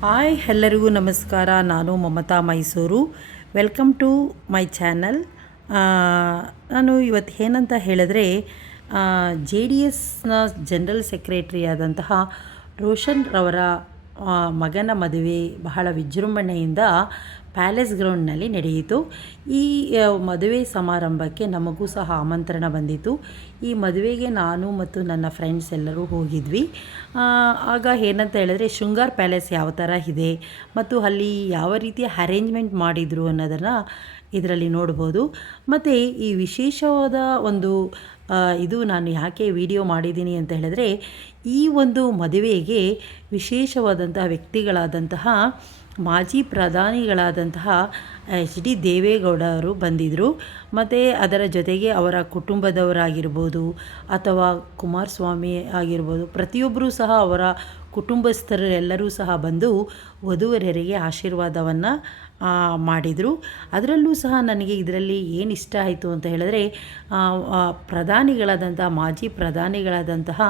Hi ಎಲ್ಲರಿಗೂ ನಮಸ್ಕಾರ. ನಾನು Mamata Mysuru. Welcome to my channel ನಾನು ಇವತ್ತು ಏನಂತ ಹೇಳಿದ್ರೆ ಜೆ ಡಿ ಎಸ್ನ ಜನರಲ್ ಸೆಕ್ರೆಟರಿ ಆದಂತಹ ರೋಷನ್ ರವರ ಮಗನ ಮದುವೆ ಬಹಳ ವಿಜೃಂಭಣೆಯಿಂದ ಪ್ಯಾಲೇಸ್ ಗ್ರೌಂಡ್ನಲ್ಲಿ ನಡೆಯಿತು. ಈ ಮದುವೆ ಸಮಾರಂಭಕ್ಕೆ ನಮಗೂ ಸಹ ಆಮಂತ್ರಣ ಬಂದಿತ್ತು. ಈ ಮದುವೆಗೆ ನಾನು ಮತ್ತು ನನ್ನ ಫ್ರೆಂಡ್ಸ್ ಎಲ್ಲರೂ ಹೋಗಿದ್ವಿ. ಆಗ ಏನಂತ ಹೇಳಿದ್ರೆ ಶೃಂಗಾರ್ ಪ್ಯಾಲೇಸ್ ಯಾವ ಥರ ಇದೆ ಮತ್ತು ಅಲ್ಲಿ ಯಾವ ರೀತಿಯ ಅರೇಂಜ್ಮೆಂಟ್ ಮಾಡಿದರು ಅನ್ನೋದನ್ನು ಇದರಲ್ಲಿ ನೋಡ್ಬೋದು. ಮತ್ತು ಈ ವಿಶೇಷವಾದ ಒಂದು ಇದು ನಾನು ಯಾಕೆ ವಿಡಿಯೋ ಮಾಡಿದ್ದೀನಿ ಅಂತ ಹೇಳಿದ್ರೆ ಈ ಒಂದು ಮದುವೆಗೆ ವಿಶೇಷವಾದಂತಹ ವ್ಯಕ್ತಿಗಳಾದಂತಹ ಮಾಜಿ ಪ್ರಧಾನಿಗಳಾದಂತಹ ಎಚ್ ಡಿ ದೇವೇಗೌಡ ಅವರು ಬಂದಿದ್ದರು ಮತ್ತು ಅದರ ಜೊತೆಗೆ ಅವರ ಕುಟುಂಬದವರಾಗಿರ್ಬೋದು ಅಥವಾ ಕುಮಾರಸ್ವಾಮಿ ಆಗಿರ್ಬೋದು ಪ್ರತಿಯೊಬ್ಬರೂ ಸಹ ಅವರ ಕುಟುಂಬಸ್ಥರು ಎಲ್ಲರೂ ಸಹ ಬಂದು ವಧುವರರಿಗೆ ಆಶೀರ್ವಾದವನ್ನು ಮಾಡಿದರು. ಅದರಲ್ಲೂ ಸಹ ನನಗೆ ಇದರಲ್ಲಿ ಏನು ಇಷ್ಟ ಆಯಿತು ಅಂತ ಹೇಳಿದ್ರೆ ಪ್ರಧಾನಿಗಳಾದಂತಹ ಮಾಜಿ ಪ್ರಧಾನಿಗಳಾದಂತಹ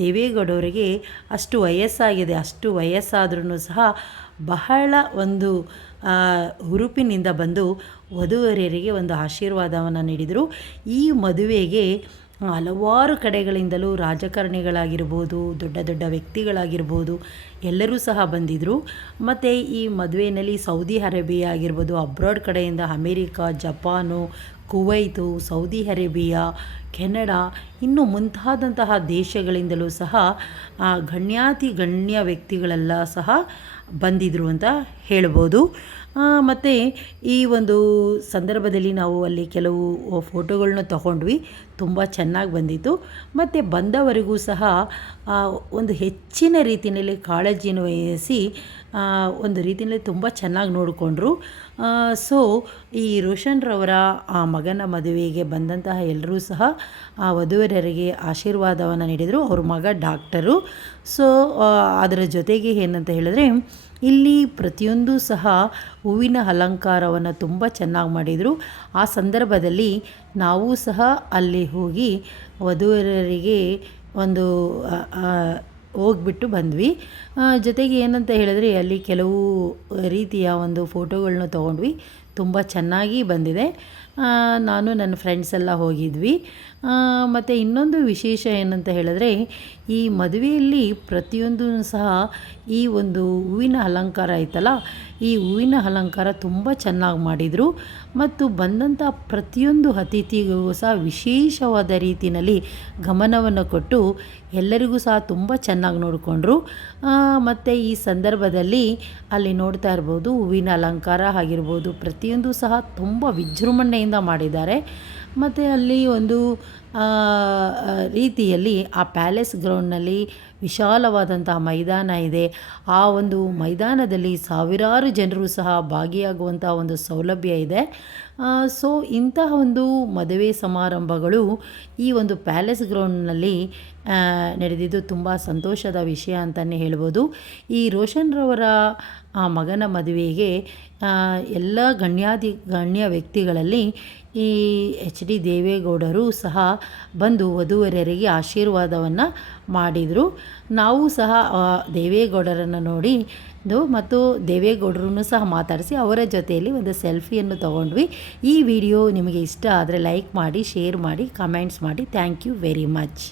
ದೇವೇಗೌಡವರಿಗೆ ಅಷ್ಟು ವಯಸ್ಸಾಗಿದೆ, ಅಷ್ಟು ವಯಸ್ಸಾದ್ರೂ ಸಹ ಬಹಳ ಒಂದು ಹುರುಪಿನಿಂದ ಬಂದು ವಧುವರರಿಗೆ ಒಂದು ಆಶೀರ್ವಾದವನ್ನು ನೀಡಿದರು. ಈ ಮದುವೆಗೆ ಹಲವಾರು ಕಡೆಗಳಿಂದಲೂ ರಾಜಕಾರಣಿಗಳಾಗಿರ್ಬೋದು, ದೊಡ್ಡ ದೊಡ್ಡ ವ್ಯಕ್ತಿಗಳಾಗಿರ್ಬೋದು, ಎಲ್ಲರೂ ಸಹ ಬಂದಿದ್ದರು ಮತ್ತು ಈ ಮದುವೆಯಲ್ಲಿ ಸೌದಿ ಅರೇಬಿಯಾ ಆಗಿರ್ಬೋದು, ಅಬ್ರಾಡ್ ಕಡೆಯಿಂದ America, Japan Kuwait, Saudi Arabia, Canada, ಇನ್ನು ಮುಂತಾದಂತಹ ದೇಶಗಳಿಂದಲೂ ಸಹ ಗಣ್ಯಾತಿ ಗಣ್ಯ ವ್ಯಕ್ತಿಗಳೆಲ್ಲ ಸಹ ಬಂದಿದ್ರು ಅಂತ ಹೇಳ್ಬೋದು. ಮತ್ತು ಈ ಒಂದು ಸಂದರ್ಭದಲ್ಲಿ ನಾವು ಅಲ್ಲಿ ಕೆಲವು ಫೋಟೋಗಳನ್ನ ತಗೊಂಡ್ವಿ. ತುಂಬ ಚೆನ್ನಾಗಿ ಬಂದಿತ್ತು. ಮತ್ತು ಬಂದವರಿಗೂ ಸಹ ಒಂದು ಹೆಚ್ಚಿನ ರೀತಿಯಲ್ಲಿ ಕಾಳಜಿಯನ್ನು ವಹಿಸಿ ಒಂದು ರೀತಿಯಲ್ಲಿ ತುಂಬ ಚೆನ್ನಾಗಿ ನೋಡಿಕೊಂಡ್ರು. ಸೊ, ಈ ರೋಷನ್ರವರ ಆ ಮಗನ ಮದುವೆಗೆ ಬಂದಂತಹ ಎಲ್ಲರೂ ಸಹ ಆ ವಧುವರರಿಗೆ ಆಶೀರ್ವಾದವನ್ನು ನೀಡಿದರು. ಅವ್ರ ಮಗ ಡಾಕ್ಟರು. ಸೊ ಅದರ ಜೊತೆಗೆ ಏನಂತ ಹೇಳಿದ್ರೆ, ಇಲ್ಲಿ ಪ್ರತಿಯೊಂದು ಸಹ ಹೂವಿನ ಅಲಂಕಾರವನ್ನು ತುಂಬ ಚೆನ್ನಾಗಿ ಮಾಡಿದರು. ಆ ಸಂದರ್ಭದಲ್ಲಿ ನಾವು ಸಹ ಅಲ್ಲಿ ಹೋಗಿ ವಧುವರರಿಗೆ ಒಂದು ಹೋಗ್ಬಿಟ್ಟು ಬಂದ್ವಿ. ಜೊತೆಗೆ ಏನಂತ ಹೇಳಿದ್ರೆ, ಅಲ್ಲಿ ಕೆಲವು ರೀತಿಯ ಒಂದು ಫೋಟೋಗಳನ್ನ ತೊಗೊಂಡ್ವಿ. ತುಂಬ ಚೆನ್ನಾಗಿ ಬಂದಿದೆ. ನಾನು ನನ್ನ ಫ್ರೆಂಡ್ಸ್ ಎಲ್ಲ ಹೋಗಿದ್ವಿ. ಮತ್ತು ಇನ್ನೊಂದು ವಿಶೇಷ ಏನಂತ ಹೇಳಿದ್ರೆ, ಈ ಮದುವೆಯಲ್ಲಿ ಪ್ರತಿಯೊಂದು ಸಹ ಈ ಒಂದು ಹೂವಿನ ಅಲಂಕಾರ ಐತಲ್ಲ, ಈ ಹೂವಿನ ಅಲಂಕಾರ ತುಂಬ ಚೆನ್ನಾಗಿ ಮಾಡಿದರು. ಮತ್ತು ಬಂದಂಥ ಪ್ರತಿಯೊಂದು ಅತಿಥಿಗೂ ಸಹ ವಿಶೇಷವಾದ ರೀತಿಯಲ್ಲಿ ಗಮನವನ್ನು ಕೊಟ್ಟು ಎಲ್ಲರಿಗೂ ಸಹ ತುಂಬ ಚೆನ್ನಾಗಿ ನೋಡಿಕೊಂಡ್ರು. ಮತ್ತು ಈ ಸಂದರ್ಭದಲ್ಲಿ ಅಲ್ಲಿ ನೋಡ್ತಾ ಇರ್ಬೋದು, ಹೂವಿನ ಅಲಂಕಾರ ಆಗಿರ್ಬೋದು, ಪ್ರತಿಯೊಂದು ಸಹ ತುಂಬ ವಿಜೃಂಭಣೆಯಿಂದ ಮಾಡಿದ್ದಾರೆ. ಮತ್ತು ಅಲ್ಲಿ ಒಂದು ರೀತಿಯಲ್ಲಿ ಆ ಪ್ಯಾಲೇಸ್ ಗ್ರೌಂಡ್ನಲ್ಲಿ ವಿಶಾಲವಾದಂಥ ಮೈದಾನ ಇದೆ. ಆ ಒಂದು ಮೈದಾನದಲ್ಲಿ ಸಾವಿರಾರು ಜನರು ಸಹ ಭಾಗಿಯಾಗುವಂಥ ಒಂದು ಸೌಲಭ್ಯ ಇದೆ. ಸೊ, ಇಂತಹ ಒಂದು ಮದುವೆ ಸಮಾರಂಭಗಳು ಈ ಒಂದು ಪ್ಯಾಲೇಸ್ ಗ್ರೌಂಡ್ನಲ್ಲಿ ನಡೆದಿದ್ದು ತುಂಬ ಸಂತೋಷದ ವಿಷಯ ಅಂತಲೇ ಹೇಳ್ಬೋದು. ಈ ರೋಷನ್ ರವರ, ಆ, ಮಗನ ಮದುವೆಗೆ ಎಲ್ಲ ಗಣ್ಯಾದಿ, ಗಣ್ಯ ವ್ಯಕ್ತಿಗಳಲ್ಲಿ ಈ ಎಚ್ ಡಿ ದೇವೇಗೌಡರು ಸಹ ಬಂದು ವಧುವರರಿಗೆ ಆಶೀರ್ವಾದವನ್ನು ಮಾಡಿದರು. ನಾವು ಸಹ ದೇವೇಗೌಡರನ್ನು ನೋಡಿ ಮತ್ತು ದೇವೇಗೌಡರನ್ನು ಸಹ ಮಾತಾಡಿಸಿ ಅವರ ಜೊತೆಯಲ್ಲಿ ಒಂದು ಸೆಲ್ಫಿಯನ್ನು ತಗೊಂಡ್ವಿ. ಈ ವಿಡಿಯೋ ನಿಮಗೆ ಇಷ್ಟ ಆದರೆ ಲೈಕ್ ಮಾಡಿ, ಶೇರ್ ಮಾಡಿ, ಕಮೆಂಟ್ಸ್ ಮಾಡಿ. Thank you very much.